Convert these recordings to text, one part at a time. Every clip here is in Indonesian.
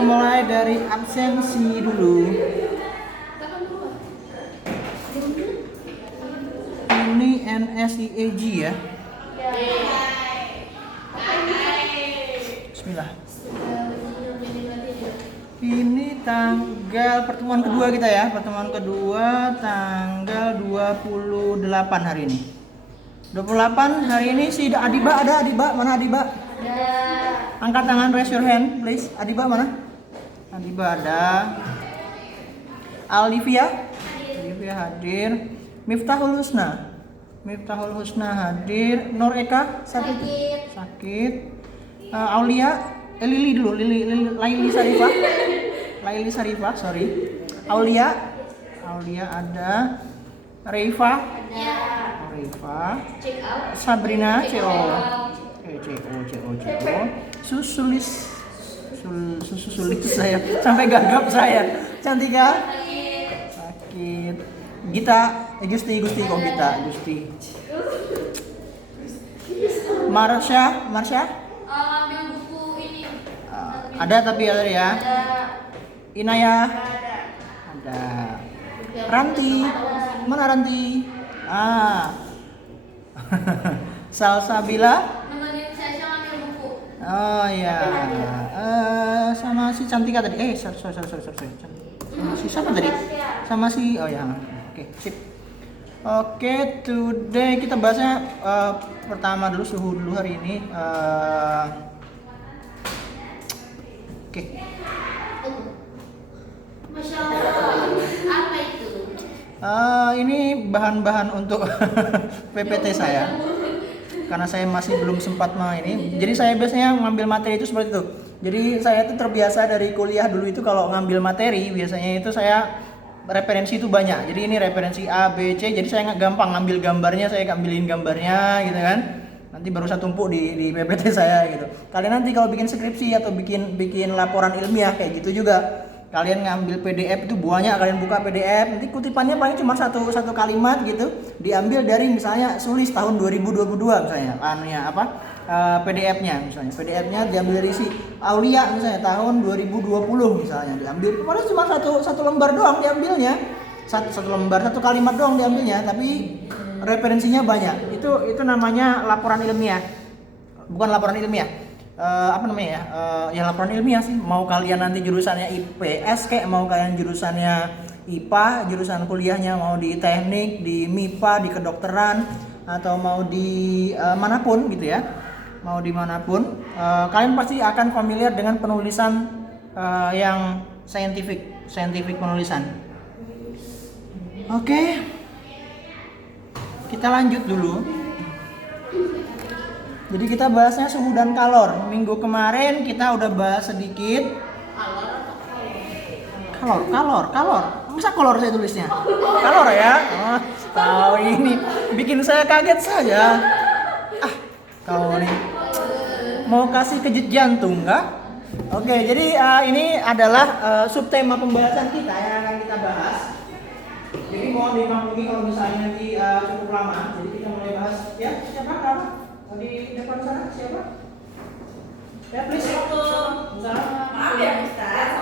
kita mulai dari absensi dulu. Ini NSIAG ya. Bismillah. Ini tanggal pertemuan kedua kita ya. Pertemuan kedua tanggal 28 hari ini. 28 hari ini si Adiba ada. Adiba mana Adiba? Angkat tangan, raise your hand please. Adiba mana? Adiba ada. Alivia hadir. Miftahul Husna hadir. Nur Eka sakit. Aulia Lili dulu. Laili Sarifah sorry. Aulia ada. Reifa Sabrina CO. Susulis saya sampai gagap saya. Cantika sakit. Gita Gusti kok Gita Gusti. Marsha ambil buku ini. ada tapi ada ya. Inaya ada. Ranti mana Ranti? Salsabila Nemenin saya ambil buku. oh ya. Sama si Cantika tadi. Sorry. Sama si siapa tadi? Sama si oh ya. Oke, sip. Oke, today kita bahasnya pertama dulu suhu dulu hari ini. Oke. Masya Allah. Apa itu? Ini bahan-bahan untuk PPT saya. Karena saya masih belum sempat ini. Jadi saya biasanya ngambil materi itu seperti itu. Jadi saya itu terbiasa dari kuliah dulu itu kalau ngambil materi biasanya itu saya referensi itu banyak. Jadi ini referensi A, B, C. Jadi saya nggak gampang ngambil gambarnya, saya ambilin gambarnya gitu kan. Nanti baru saya tumpuk di PPT saya gitu. Kalian nanti kalau bikin skripsi atau bikin laporan ilmiah kayak gitu juga. Kalian ngambil PDF itu banyak, kalian buka PDF, nanti kutipannya paling cuma satu kalimat gitu, diambil dari misalnya Sulis tahun 2022 misalnya, PDF-nya misalnya, PDF-nya diambil dari si Aulia misalnya tahun 2020 misalnya, diambil, padahal cuma satu lembar doang diambilnya, satu lembar, satu kalimat doang diambilnya, tapi referensinya banyak. Itu namanya laporan ilmiah, bukan laporan ilmiah. Ya laporan ilmiah sih. Mau kalian nanti jurusannya IPS kayak mau kalian jurusannya IPA, jurusan kuliahnya mau di teknik, di MIPA, di kedokteran atau mau di manapun gitu ya. Mau di manapun, kalian pasti akan familiar dengan penulisan yang scientific penulisan. Oke. Kita lanjut dulu. Jadi kita bahasnya suhu dan kalor. Minggu kemarin kita udah bahas sedikit. Kalor. Masa kolor saya tulisnya? Kalor ya? Tahu ini bikin saya kaget saja. Kau nih mau kasih kejut jantung kah? Oke, jadi ini adalah subtema pembahasan kita yang akan kita bahas. Jadi mohon dimaklumi kalau misalnya nanti cukup lama. Jadi kita mulai bahas ya. Siapa? Di depan sana siapa? Ya please. Maaf ya Ustaz.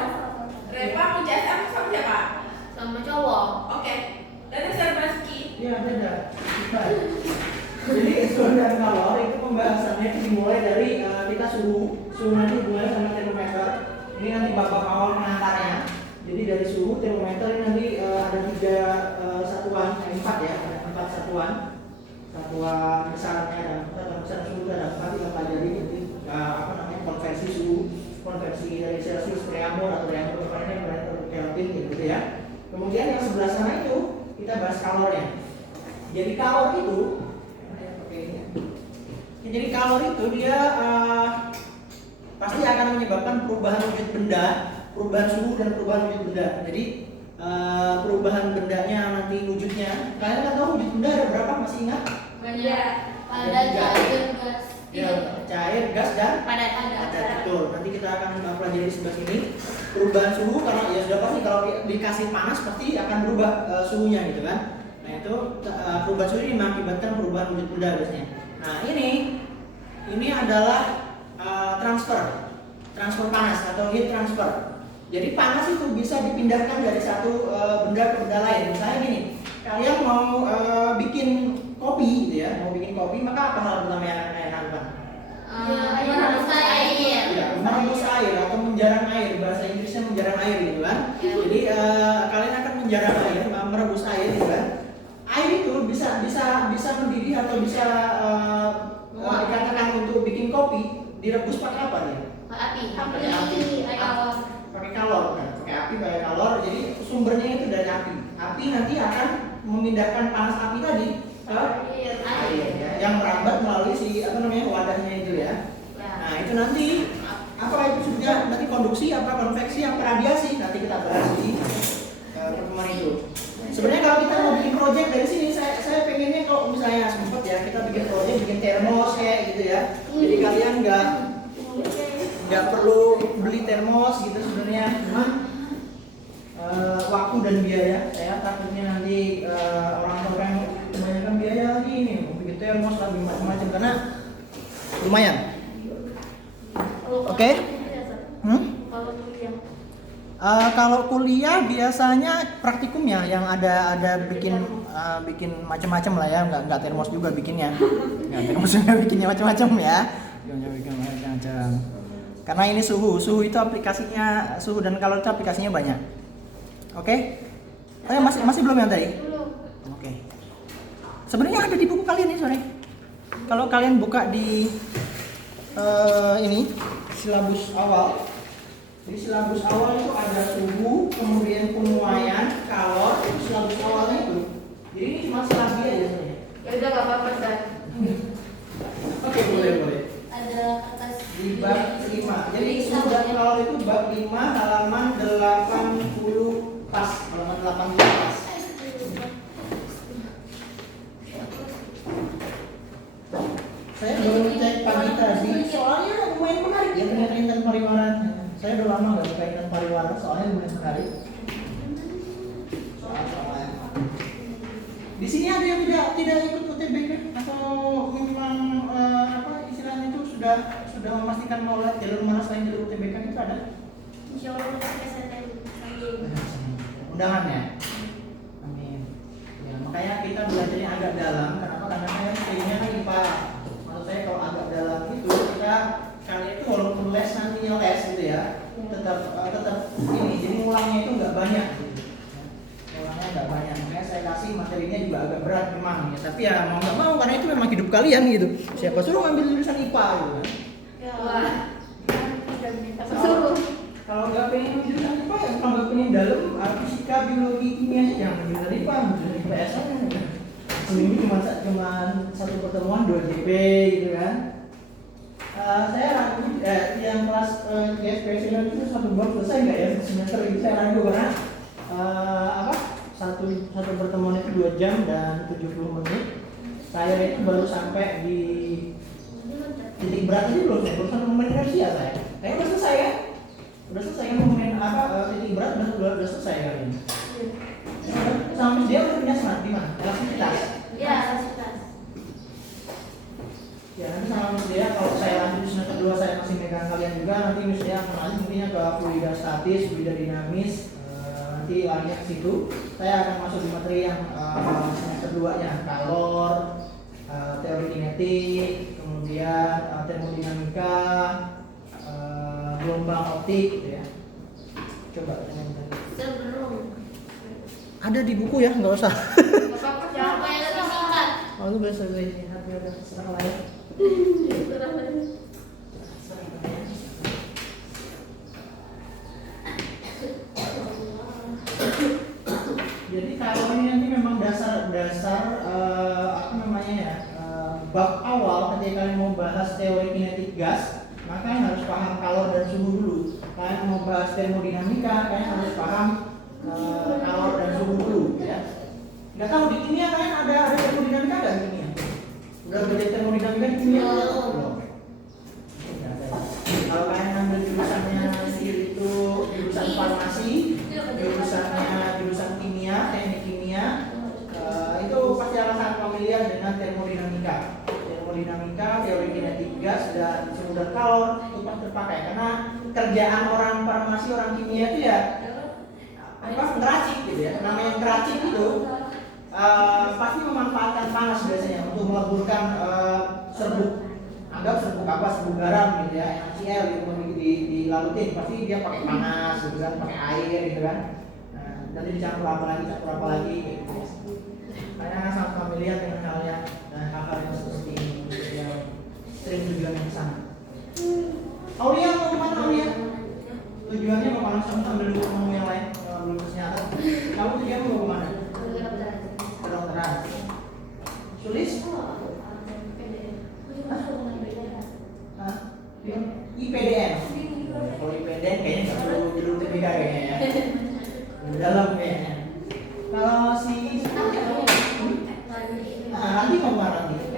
Reva mau jasa sama siapa? Sama cowok. Oke. Dan saya Baski. Ya beda. Jadi suhu dan kalor itu pembahasannya dimulai dari kita suhu nanti dimulai sama termometer. Ini nanti babak awal pengantarnya. Jadi dari suhu termometer ini nanti ada 3 satuan, 4 ya, ada 4 satuan. Satuan besarnya ada besar suhu ada 4 kita pelajari nanti konversi suhu, konversi dari Celsius per Reaumur atau Reaumur per Kelvin gitu ya. Kemudian yang sebelah sana itu kita bahas kalornya. Jadi kalor itu dia pasti akan menyebabkan perubahan wujud benda, perubahan suhu dan perubahan wujud benda. Jadi perubahan bendanya nanti wujudnya, kalian kan tahu wujud benda ada berapa, masih ingat? Banyak. Ada cair, gas. Ya, cair, gas dan Padat. Betul. Nanti kita akan pelajari di sebelah sini perubahan suhu, karena ya sudah pasti kalau dikasih panas pasti akan berubah suhunya gitu kan. Nah itu perubahan suhu ini mengakibatkan perubahan wujud benda biasanya. Nah ini adalah transfer transfer panas atau heat transfer. Jadi panas itu bisa dipindahkan dari satu benda ke benda lain. Misalnya gini, kalian mau bikin kopi gitu ya, mau bikin kopi, maka apa hal pertama yang kalian lakukan? Merebus air. Ya, merebus air atau menjarang air, bahasa Inggrisnya menjarang air gitu kan. Jadi kalian akan menjarang air, merebus air gitu kan. Air itu bisa mendidih atau bisa dikatakan untuk bikin kopi direbus pakai apa nih? Api. Pakai api. Pakai kalor kan, pakai api, pakai kalor. Jadi sumbernya itu dari api. Api nanti akan memindahkan panas api tadi ke air ya, yang merambat melalui si wadahnya itu ya. Nah itu nanti apa itu sudah nanti konduksi, apa konveksi, apa radiasi nanti kita bahas di pertemuan itu. Sebenarnya kalau kita mau bikin project dari sini, saya pengennya kalau misalnya sempat ya kita bikin project, bikin termos kayak gitu ya. Jadi kalian nggak perlu beli termos gitu sebenarnya, cuma waktu dan biaya. Saya takutnya nanti orang tua yang kebanyakan biaya lagi ini mau bikin termos lagi macam-macam karena lumayan. Oke? Kalau kuliah biasanya praktikumnya yang ada bikin macam-macam lah ya, nggak termos juga bikinnya, nggak termos juga bikinnya macam-macam ya, bikin macam-macam. Karena ini suhu itu aplikasinya, suhu dan kalor itu aplikasinya banyak. Oke? Masih belum yang tadi? Oke. Sebenarnya ada di buku kalian nih sore. Kalau kalian buka di ini silabus awal. Di silabus awal itu ada suhu, kemudian penuaian, kalor, itu silabus awalnya itu. Jadi ini cuma silabi aja sebenarnya. Ya udah nggak apa-apa Ustaz. Oke, boleh. Ada kertas Di bab 5. Jadi suhu dan kalor itu bab 5 halaman 80 pas, halaman 80 pas. Saya baru cek pagi tadi, soalnya lumayan menarik ya ternyata intan pariwara. Saya udah lama gak suka intan pariwara, soalnya lumayan menarik. Soalnya. Di sini ada yang tidak ikut UTBK atau memang istilahnya itu sudah memastikan mau lihat jalur mana selain jalur UTBK itu ada? Insya Allah SNM. Undangan ya? Amin. Ya, makanya kita belajarnya agak dalam. Kenapa? Karena saya kayaknya kan IPA. Maksud saya kalau agak dalam itu kalian itu walaupun les nantinya les gitu ya, tetap ini. Jadi ngulangnya itu nggak banyak. Gitu. Ngulangnya nggak banyak. Makanya saya kasih materinya juga agak berat memang. Ya. Tapi ya mau nggak mau karena itu memang hidup kalian gitu. Siapa suruh ngambil jurusan IPA gitu kan? Wah. Kalau nggak pengen jurusan IPA ya kalau nggak pengen dalam fisika, biologi, kimia yang jurusan IPA, jurusan IPS aja. Seminggu cuma satu pertemuan 2 JP gitu kan. Saya ragu yang kelas GSPS itu satu bab selesai nggak ya semester ini, saya ragu karena satu pertemuan itu 2 jam dan 70 menit. Saya itu baru sampai di titik berat ini belum sampai momen inersia saya. Saya udah selesai ya. Udah selesai kan momen titik berat udah selesai kan ini. Sampai dia udah punya semangat di mana? Elastisitas. Ya, elastisitas. Ya nanti sama dia kalau saya lanjut di semester 2 saya masih megang kalian juga, nanti misalnya akan lanjut mungkinnya ke fluida statis, fluida dinamis, nanti larinya ke situ. Saya akan masuk di materi yang semester 2 nya kalor, teori kinetik, kemudian termodinamika, gelombang optik gitu ya. Coba teman-teman. Sebelum. Ada di buku ya, nggak usah. Siapa yang lebih singkat? Oh itu biasa ini, udah serah lah ya. Jadi kalau ini nanti memang dasar bab awal ketika kalian mau bahas teori kinetik gas, maka kalian harus paham kalor dan suhu dulu. Kalian mau bahas termodinamika, kalian harus paham kalor dan suhu dulu ya. Nggak tahu di kimia kalian ada termodinamika nggak di kimia? Udah belajar termodinamika di kimia? Belum. Kalau kalian ambil jurusannya itu jurusan farmasi, jurusan kimia, teknik kimia, itu pasti akan sangat familiar dengan termodinamika. Termodinamika, teori kinetik gas dan suhu dan kalor itu pasti terpakai karena kerjaan orang farmasi, orang kimia itu ya ngeracik gitu ya. Namanya ngeracik itu pasti memanfaatkan panas biasanya untuk meleburkan serbuk. Anggap serbuk apa, serbuk garam gitu ya, NaCl gitu dilalutin, pasti dia pakai panas gitu kan, pakai air gitu kan. Nah, nanti dicampur apa lagi gitu. Karena sangat familiar dengan hal-hal yang seperti ini yang sering tujuannya ke sana. Aulia mau kemana Aulia? Tujuannya mau kemana? Sambil ngomong yang lain, belum kesehatan. Kamu tujuannya mau kemana? Kedokteran. Sulis? IPDN. Kalau IPDN kayaknya nggak perlu jalur TBK kayaknya ya. Dalam kayaknya. Kalau si nanti mau kemana nanti?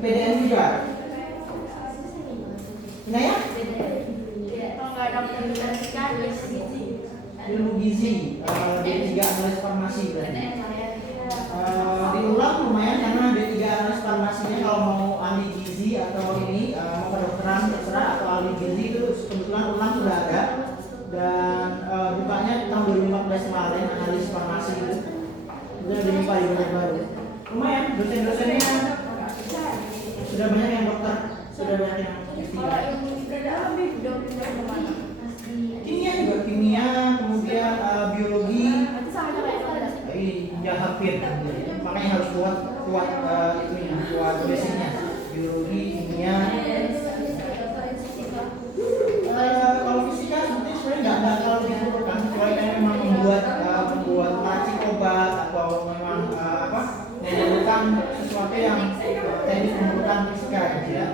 IPDN juga. Nah ya? Ilmu gizi, D3 analis farmasi berarti. Diulang lumayan karena D3 analis farmasinya kalau mau ahli gizi atau ini mau kedokteran terserah atau ahli gizi itu kebetulan ulang sudah ada dan bukanya tahun 2014 kemarin analis farmasi itu sudah dijumpa di baru. Lumayan dosen-dosennya sudah banyak yang dokter, sudah banyak yang kimia juga kimia, kemudian biologi, ya hampir, makanya harus kuat itunya, kuat basicnya, biologi, kimia. Kalau fisika sebenarnya nggak terlalu diperlukan, kecuali kan memang membuat racik obat atau memang memerlukan sesuatu yang teknis memerlukan fisika gitu ya.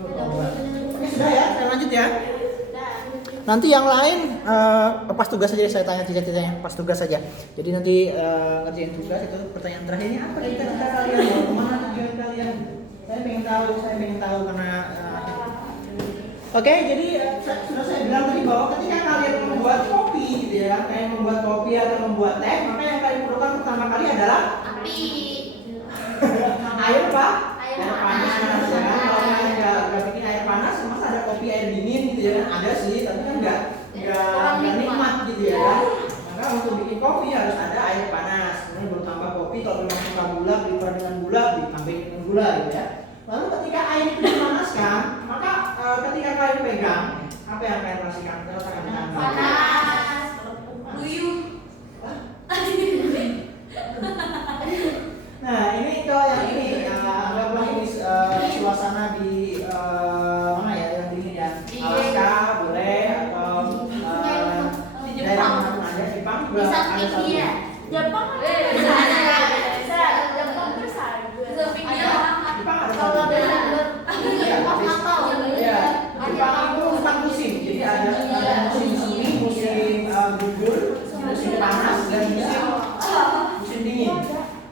Oke sudah ya, saya lanjut ya. Nanti yang lain pas tugas saja saya tanya cita-citanya pas tugas saja. Jadi nanti ngerjain tugas itu pertanyaan terakhirnya apa cita-cita kalian, mau kemana tujuan kalian? Saya pengen tahu karena oke, jadi sudah saya bilang tadi bahwa ketika kalian membuat kopi gitu ya, kalian membuat kopi atau membuat teh, maka yang kalian perlukan pertama kali adalah api. air apa? Air panas. Ya kan? Kalau kalian nggak bikin air panas, masa ada kopi air dingin gitu ya? Ada sih, tapi kan nggak nikmat gitu ya. Maka untuk bikin kopi harus ada air panas. Kemudian baru tambah kopi, kalau memang suka gula, dikurang dengan gula, ditambahin dengan gula gitu ya. Lalu ketika air itu dipanaskan, maka ketika kalian pegang, apa yang kalian rasakan? Panas. Buyung. Nah ini kalau yang ini, anggaplah ini suasana di mana ya, yang dingin ya, Alaska boleh atau daerah manapun ada, Jepang juga ada satu. Jepang Jepang itu 4 musim, jadi ada musim semi, musim gugur, musim panas dan musim dingin.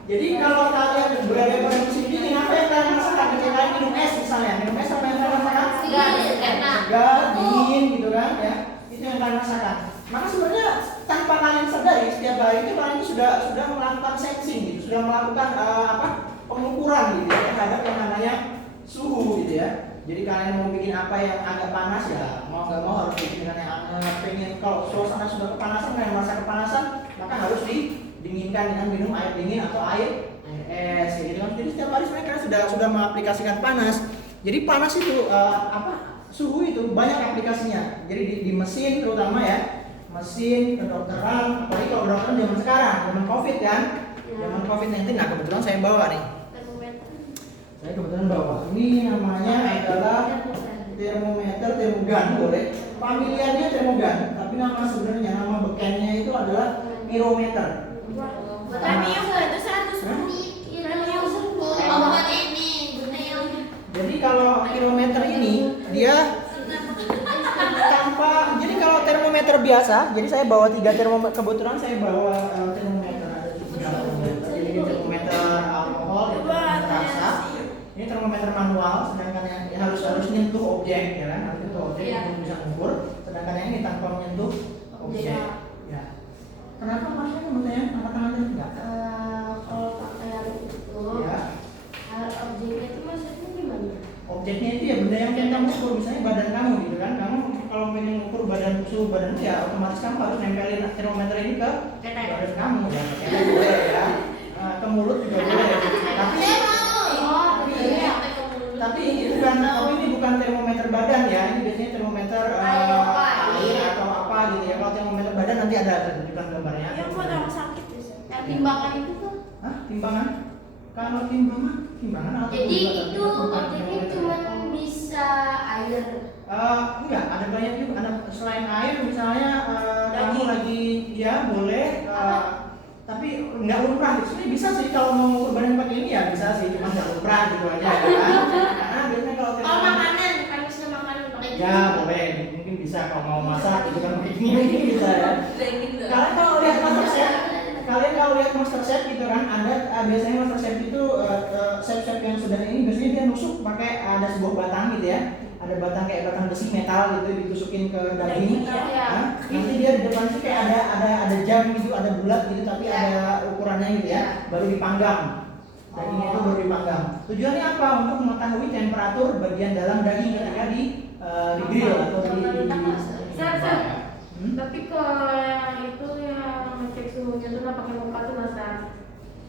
Jadi kalau kalian berada pada musim dingin, apa yang kalian rasakan? Ketika kalian minum es misalnya, minum es apa yang kalian rasakan? Segar, dingin gitu kan ya, itu yang kalian rasakan. Maka sebenarnya tanpa kalian sadari setiap hari itu kalian sudah melakukan sensing gitu, sudah melakukan pengukuran gitu ya terhadap yang namanya suhu gitu ya. Jadi kalian mau bikin apa yang agak panas ya mau nggak mau harus bikin dengan yang hangat. Pengen kalau suasana sudah kepanasan, kalian merasa kepanasan, maka harus didinginkan dengan minum air dingin atau air es gitu kan. Jadi setiap hari sebenarnya kalian sudah mengaplikasikan panas. Jadi panas itu suhu itu banyak aplikasinya. Jadi di mesin terutama ya, mesin, kedokteran, apalagi kalau kedokteran zaman sekarang, zaman COVID kan, zaman COVID-19. Nah kebetulan saya bawa nih. Saya kebetulan bawa. Ini namanya adalah termometer, termogan boleh. Familiarnya termogan, tapi nama sebenarnya nama bekennya itu adalah pirometer. Jadi kalau pirometer ini dia tanpa, jadi kalau termometer biasa, jadi saya bawa 3 termometer, kebetulan saya bawa termometer, ada 3 termometer. Jadi ini termometer alkohol, termometer rasa. Ini termometer manual, sedangkan yang harus nyentuh objek, ya kan? Harus nyentuh objek untuk bisa mengukur. Sedangkan yang ini tanpa menyentuh objek. Ya. Kenapa maksudnya menurutnya angkat tangan tadi enggak? Kalau pakai yang itu, Ya. objeknya itu maksudnya gimana? Objeknya itu ya benda yang kamu ukur, misalnya badan kamu gitu kan. Kamu kalau megang suhu badan ya otomatis kamu harus nempelin termometer ini ke Ketek. badan kamu ya, pakai boleh ya, ke mulut juga boleh. Tapi tapi ini bukan termometer badan ya, ini biasanya termometer air atau apa gitu ya. Kalau termometer badan nanti ada tunjukkan gambarnya. Yang buat orang sakit biasa. Yang timbangan itu tuh. Hah, timbangan? Kalau timbangan atau Jadi bukan? itu objeknya cuma bisa air. Enggak, ada banyak juga. Ada selain air, misalnya kamu lagi ya boleh, tapi nggak lumrah. Sebenarnya bisa sih kalau mau ngukur badan pakai ini ya bisa sih, cuma nggak lumrah gitu aja ya kan. Karena biasanya kalau Kalau makanan, panasnya makanan pakai ya boleh, mungkin bisa kalau mau masak gitu kan pakai ini mungkin bisa ya. Kalian kalau lihat MasterChef gitu kan, ada biasanya MasterChef itu chef-chef yang sudah ini biasanya dia nusuk pakai ada sebuah batang gitu ya. Ada batang kayak batang besi metal gitu ditusukin ke daging. Iya. Nanti dia di depan sih kayak ada jam gitu, ada bulat gitu tapi ada ukurannya gitu ya. Baru dipanggang. Dagingnya itu baru dipanggang. Tujuannya apa? Untuk mengetahui temperatur bagian dalam daging ketika di grill atau di Tapi kalau yang itu yang ngecek suhunya tuh nggak pakai muka tuh nggak sah.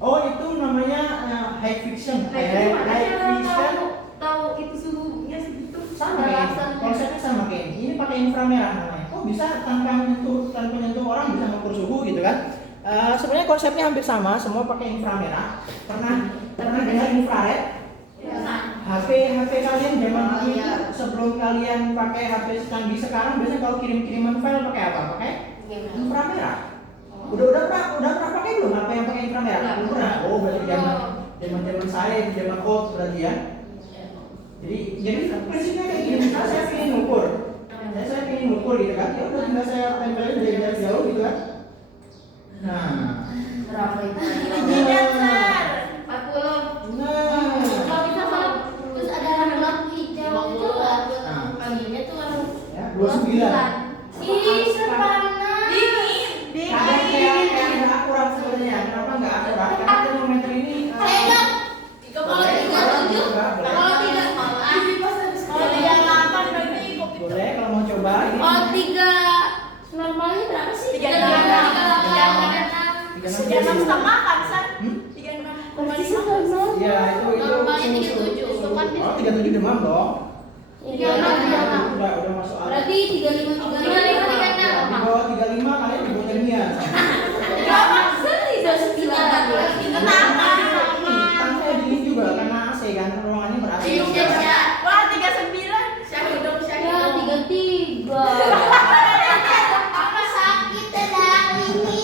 Oh, itu namanya high friction. High friction Tahu itu suhunya segitu. sama kayak konsepnya sama kayak ini pakai inframerah namanya. Oh, bisa tanpa menyentuh orang bisa mengukur suhu gitu kan. Sebenarnya konsepnya hampir sama, semua pakai inframerah. Pernah dengar infrared? HP kalian zaman dulu itu sebelum kalian pakai HP canggih sekarang biasanya kalau kirim-kiriman file pakai apa? Pakai inframerah. Udah pernah pakai belum HP yang pakai inframerah? Belum pernah. Oh, berarti zaman saya itu zaman old berarti ya. Jadi prinsipnya kayak gini. Saya pengen ngukur. Saya pengen ngukur gitu kan. Ya udah tinggal saya tempelin dari jarak jauh gitu kan. Nah, berapa itu? Nah. 40. Nah. Kalau kita kalau terus ada lampu hijau itu paginya tuh Ya, 29. Ih, sepanas. Kayak nggak akurat sebenarnya. Kenapa nggak akurat? Karena termometer ini Kalau 37, kalau 38 boleh kalau mau coba ini. Oh, 3 normalnya berapa sih? 36 setengah kan, San? 36,5. Iya, itu Normalnya 37. Itu kan Oh, 37 demam dong. Iya, Udah masuk akal. berarti 35, 36. Di bawah 35 kalian hipotermia. Tangnya dingin juga karena AC kan, ruangannya ber-AC. Wah, 39. Syahid dong, Syahid. Ya, 33. Apa sakit dah ini?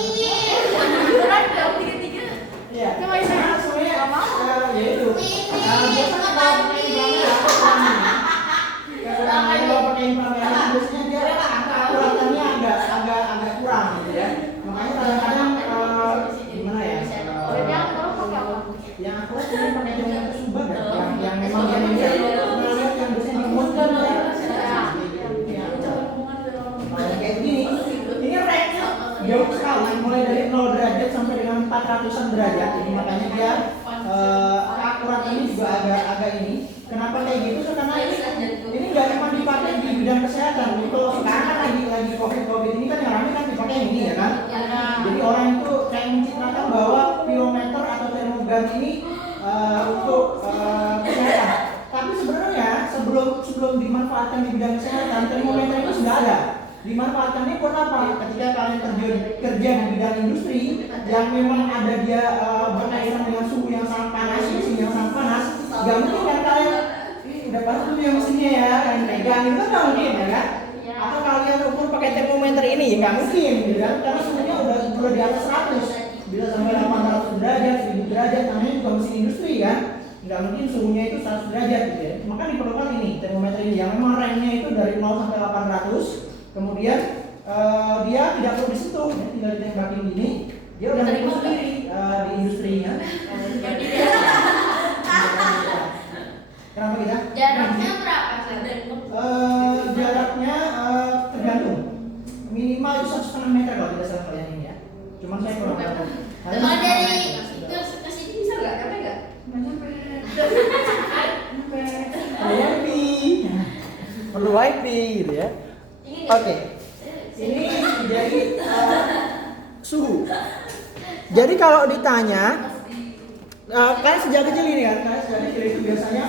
Berat dong, 33. Iya. Coba Karena sebenarnya ya itu. Biasanya kalau pakai inframerah, kalau pakai inframerah biasanya dia angka akuratannya agak kurang gitu ya. Makanya kadang-kadang gimana ya? Yang akurat ini pakai termometer suhu badan, yang memang yang biasanya dimodkan ya. Kayak gini, ini range jauh sekali, mulai dari 0 derajat sampai dengan 400-an derajat. Jadi makanya dia akuratannya juga agak ini. Kenapa kayak gitu? Karena ini nggak cuma dipakai di bidang kesehatan. Jadi kalau sekarang kan lagi COVID ini kan yang ramai kan dipakai yang ini ya kan. Jadi orang itu kayak mencitrakan bahwa pirometer atau termogan ini untuk kesehatan. Tapi sebenarnya sebelum dimanfaatkan di bidang kesehatan, termometer itu sudah ada. Dimanfaatkannya buat apa? Ketika kalian kerja di bidang industri yang memang ada dia berkaitan dengan suhu yang sangat panas, mesin yang sangat panas, nggak mungkin kan kalian udah pasti tuh yang mesinnya ya, kalian pegang itu kan nggak mungkin ya kan? Atau kalian ukur pakai termometer ini ya nggak mungkin, gitu kan? Karena suhunya udah di atas 100, bisa sampai 800 derajat, 1000 derajat, namanya juga mesin industri kan? Nggak mungkin suhunya itu 100 derajat gitu ya. Maka diperlukan ini termometer ini yang memang range-nya itu dari 0 sampai 800. Kemudian dia tidak perlu disentuh, ya, tinggal ditembakin gini, dia udah ngukur sendiri di industrinya. Kenapa kita? Jaraknya berapa? Jaraknya tergantung. Minimal itu 1,5 meter kalau tidak salah kalian ini ya. Cuma saya kurang tahu. Kalau dari itu ke sini bisa nggak? Capek nggak? Perlu wifi gitu ya. Oke. Jadi suhu. Jadi kalau ditanya, kalian sejak kecil ini kan, kalian sejak kecil itu biasanya.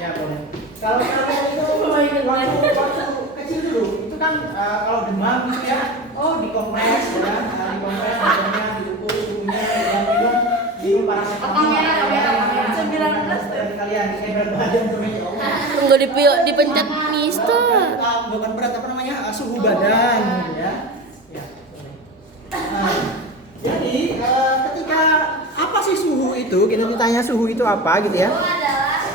Ya boleh. Kalau kalian itu waktu kecil dulu, itu kan kalau demam gitu ya, dikompres ya, dikompres misalnya diukur suhunya, minum paracetamol. 19 dari kalian, kayak berat badan semuanya. Tunggu dipencet Mister. Bukan berat apa namanya, suhu badan ya. Nah, jadi ketika apa sih suhu itu? Kita ditanya suhu itu apa gitu ya.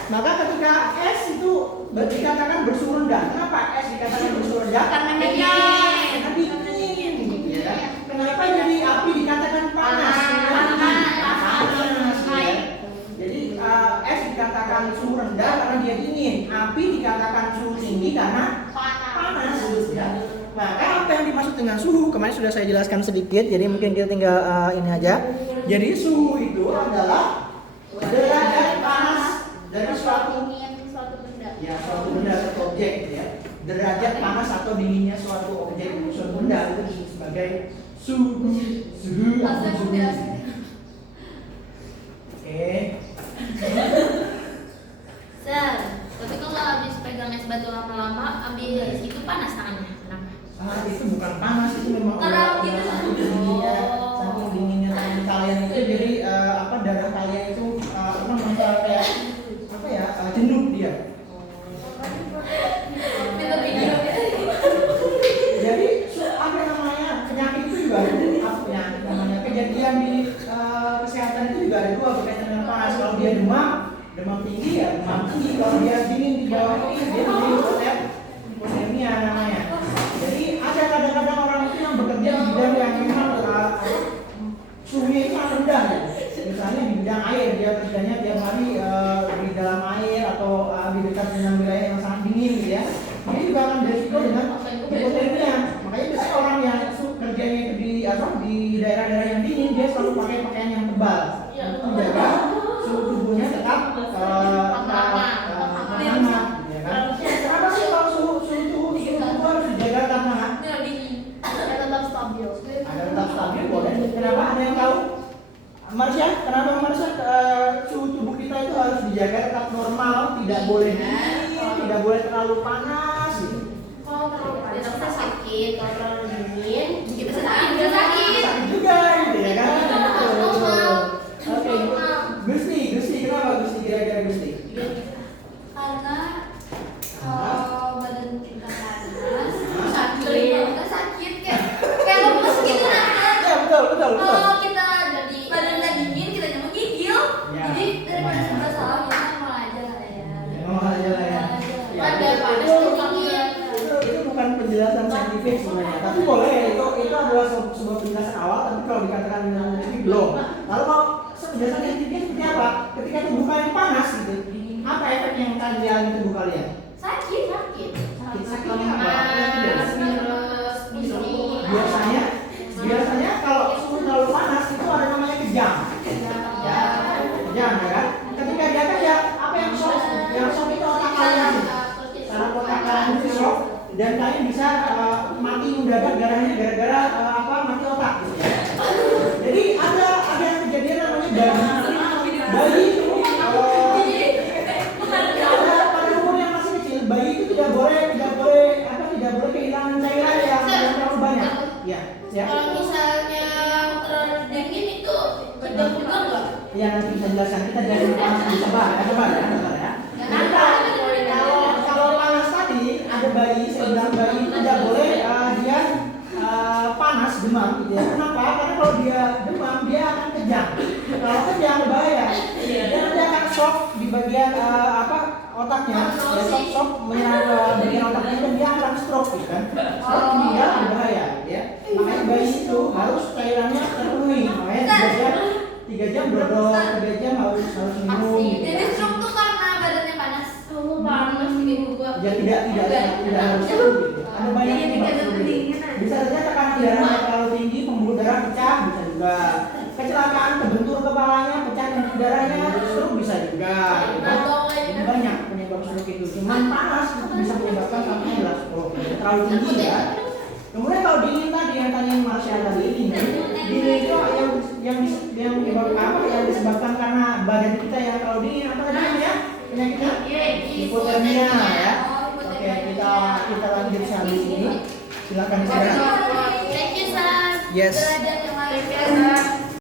Maka ketika es itu dikatakan bersuhu rendah. Kenapa es dikatakan bersuhu rendah? Karena dingin. Ya. Kenapa jadi api dikatakan panas? Panas. Ya. Jadi es dikatakan suhu rendah karena dia dingin. Api dikatakan suhu tinggi karena panas. Ya. Maka apa yang dimaksud dengan suhu? Kemarin sudah saya jelaskan sedikit. Jadi mungkin kita tinggal ini aja. Jadi suhu itu adalah derajat panas dari suatu benda, suatu objek ya. Derajat panas atau dinginnya suatu objek, suatu benda itu disebut sebagai suhu. Oke. Tapi kalau habis pegang es batu lama-lama, ambil itu panas tangannya. Kenapa? Itu bukan panas, itu memang saking dinginnya tangan kalian itu. Jadi darah kalian itu kayak jenuh dia. Jadi apa namanya penyakit itu juga ada penyakit namanya kejadian di kesehatan itu juga ada dua berkaitan dengan panas. Kalau dia demam tinggi ya demam tinggi. Kalau dia dingin di bawah ini dia hipotermia namanya. Jadi ada kadang-kadang orang itu yang bekerja di bidang yang memang suhunya itu sangat rendah ya. Misalnya di bidang air, dia kerjanya tiap hari di dalam air atau di dekat dengan wilayah yang sangat dingin gitu ya. Dia juga akan beresiko dengan hipotermia. Makanya biasanya orang yang kerjanya itu di daerah-daerah yang dingin, dia selalu pakai pakaian yang tebal untuk menjaga suhu tubuhnya tetap hangat, ya kan? Kenapa sih kalau suhu tubuh harus dijaga tetap hangat? Ada tetap stabil boleh. Kenapa? Ada yang tahu? Marsha, kenapa Marsha suhu tubuh kita itu harus dijaga tetap normal, tidak boleh dingin, tidak boleh terlalu panas gitu. Kalau terlalu panas kita sakit, kalau terlalu dingin kita sakit juga gitu ya kan? Oke. Gusti, kenapa Gusti kira-kira Gusti? Karena kalau badan kita panas sakit kayak lemes gitu Ya betul. kalau kita jadi badan kita dingin kita cuma gigil jadi daripada serba salah kita malah aja lah ya. Badan panas dingin. Itu bukan penjelasan saintifik sebenarnya, tapi boleh itu adalah sebuah penjelasan awal, tapi kalau dikatakan saintifik belum. Lalu mau penjelasan saintifik seperti apa? Ketika tubuh kalian panas gitu, apa efek yang akan dialami tubuh kalian? Sakit Biasanya kalau suhu terlalu panas itu ada namanya kejang. Ya kan? Ketika dia kejang, apa yang shock? Yang shock itu otak kalian. Saraf otak kalian itu shock dan kalian bisa mati mendadak darahnya gara-gara mati otak. Jadi ada yang kejadian namanya bayi itu pada umur yang masih kecil, bayi itu tidak boleh kehilangan cairan yang terlalu banyak. Ya. Kalau misalnya terlalu dingin itu kejang juga nggak? Ya nanti bisa jelaskan, kita dari panas sabar ya. Kalau panas tadi ada bayi, saya bilang bayi tidak boleh dia panas demam gitu ya. Kenapa? Karena kalau dia demam dia akan kejang. Kalau kejang berbahaya. Dia akan shock di bagian otaknya. Ya, shock menyerang bagian otaknya dan dia akan stroke gitu kan. Stroke dia berbahaya ya. Makanya bayi itu harus cairannya terpenuhi. Makanya 3 jam dodol, 3 jam harus minum gitu. Jadi stroke tuh karena badannya panas. Panas juga. Ya tidak harus gitu. Ada banyak bisa saja tekanan darahnya terlalu tinggi, pembuluh darah pecah, bisa juga kecelakaan, kebentur kepalanya, pecah darahnya, stroke bisa juga. Ini banyak penyebab stroke itu. Cuman panas itu bisa menyebabkan sampai stroke. Terlalu tinggi ya. Kemudian kalau dingin tadi yang tanya Marsha tadi dingin itu yang menyebabkan apa? Yang disebabkan karena badan kita yang terlalu dingin atau ada ya penyakitnya? Hipotermia ya. Oke, kita lanjut sampai sini. Silakan istirahat. Thank you, Sar. Yes. Belajar yang lain.